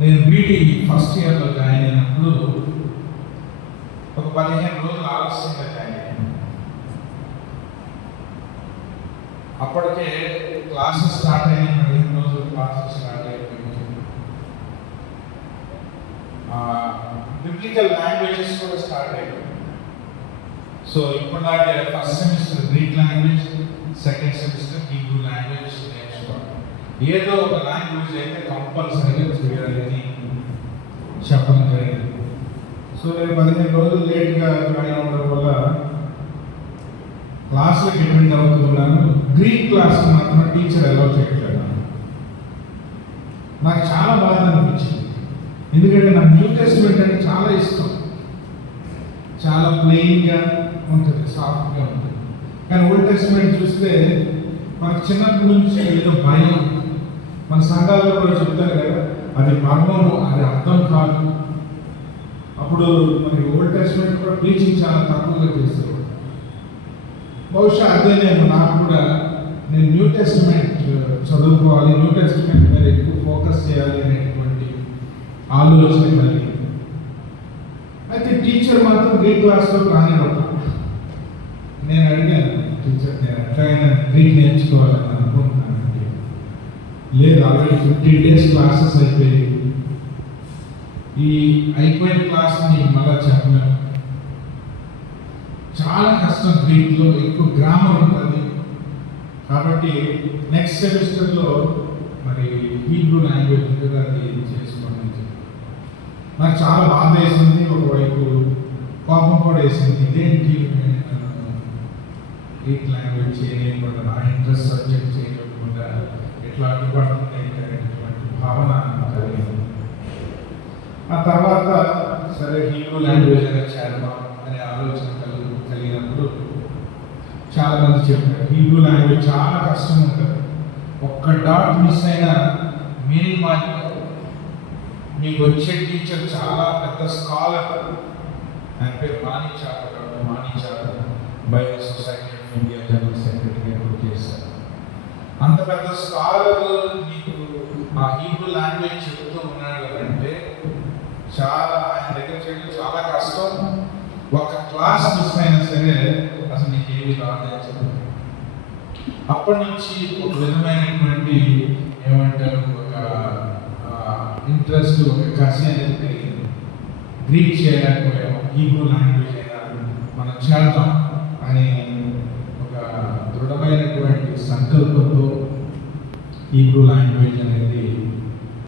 నేను BT first ఇయర్లో join అయినప్పుడు ఒక 15 రోజులు ఆలస్యంగా జాయిన్ అయ్యాను. అప్పటికే క్లాసెస్ స్టార్ట్ అయిన 15 రోజులు క్లాసెస్ స్టార్ట్ అయిపోయింది. బిబ్లికల్ లాంగ్వేజెస్ కూడా స్టార్ట్ అయిపోయింది. సో ఇప్పటిలాగే first semester Greek language, second semester Hebrew language నేర్చుకోవాలి. ఏదో ఒక లాంగ్వేజ్ అయితే కంపల్సరీగా చేయాలని చెప్పడం జరిగింది. సో నేను 15 రోజులు లేట్గా జాయిన్ అవ్వడం వల్ల క్లాసులకు అటెండ్ అవుతున్నాను. గ్రీక్ క్లాస్ మాత్రం టీచర్ అలౌ చేయట్లేదు. నాకు చాలా బాధ అనిపించింది. ఎందుకంటే నాకు న్యూ టెస్ట్మెంట్ అంటే చాలా ఇష్టం. చాలా ప్లెయిన్గా ఉంటుంది, సాఫ్ట్గా ఉంటుంది. కానీ ఓల్డ్ టెస్ట్మెంట్ చూస్తే మనకు చిన్నప్పటి నుంచి ఏదో భయం. మన సంఘాల్లో కూడా చెప్తారు కదా, అది మర్మము, అది అర్థం కాదు. అప్పుడు మరి ఓల్డ్ టెస్ట్మెంట్ కూడా ప్రీచింగ్ చాలా తక్కువగా చేస్తారు. బహుశా అదేనేమో నాకు కూడా నేను న్యూ టెస్ట్మెంట్ చదువుకోవాలి, న్యూ టెస్ట్మెంట్ మీద ఎక్కువ ఫోకస్ చేయాలి అనేటువంటి ఆలోచన కలిగింది. అయితే టీచర్ మాత్రం గ్రీక్ క్లాస్లో రానివ్వదు. నేను అడిగాను, టీచర్ నేను ఎట్లయినా గ్రీక్ నేర్చుకోవాలని అనుకుంటున్నానండి. లేదు, ఆల్రెడీ 15 days క్లాసెస్ అయిపోయి ఈ అయిపోయిన క్లాస్ని మళ్ళా చెప్పలేము. చాలా కష్టం, గ్రీక్లో ఎక్కువ గ్రామర్ ఉంటుంది. కాబట్టి నెక్స్ట్ సెమిస్టర్లో మరి హీబ్రూ లాంగ్వేజ్ ఉంటుంది, అది చేసుకోండి. నాకు చాలా బాధ వేసింది, ఒకవైపు కోపం కూడా వేసింది. ఇదేంటి గ్రీక్ లాంగ్వేజ్ చేయకుండా, నా ఇంట్రెస్ట్ సబ్జెక్ట్ చేయకుండా ఎట్లా అడ్డుపడుతుంది అనేటువంటి భావన కలిగింది. ఆ తర్వాత సరే హీబ్రూ లాంగ్వేజ్ అనేది చేద్దాం అనే ఆలోచన కలిగినప్పుడు చాలా మంది చెప్పారు హీబ్రూ లాంగ్వేజ్ చాలా కష్టం ఉంటుంది, ఒక్క డాట్ మిస్ అయినా మీనింగ్ మారిపోతుంది. మీకు వచ్చే టీచర్ చాలా పెద్ద స్కాలర్, ఆయన పేరు మాణిచార్ Bible Society of India general secretary కూడా చేశారు. అంత పెద్ద స్కాలర్ మీకు ఆ హీబ్రూ లాంగ్వేజ్ చెబుతూ ఉన్నాడు అంటే చాలా ఆయన దగ్గర చేయడం చాలా కష్టం. ఒక క్లాస్ మిస్ అయినా సరే అసలు నీకు ఏమి రాదు. అప్పటి నుంచి ఒక విధమైనటువంటి ఏమంటారు, ఒక ఇంట్రెస్ట్, ఒక కసి అనేది పెరిగింది. గ్రీక్ చేయలేకపోయాం, హీబ్రూ లాంగ్వేజ్ అయినా మనం చేద్దాం అనే ఒక దృఢమైనటువంటి సంకల్పంతో హీబ్రూ లాంగ్వేజ్ అనేది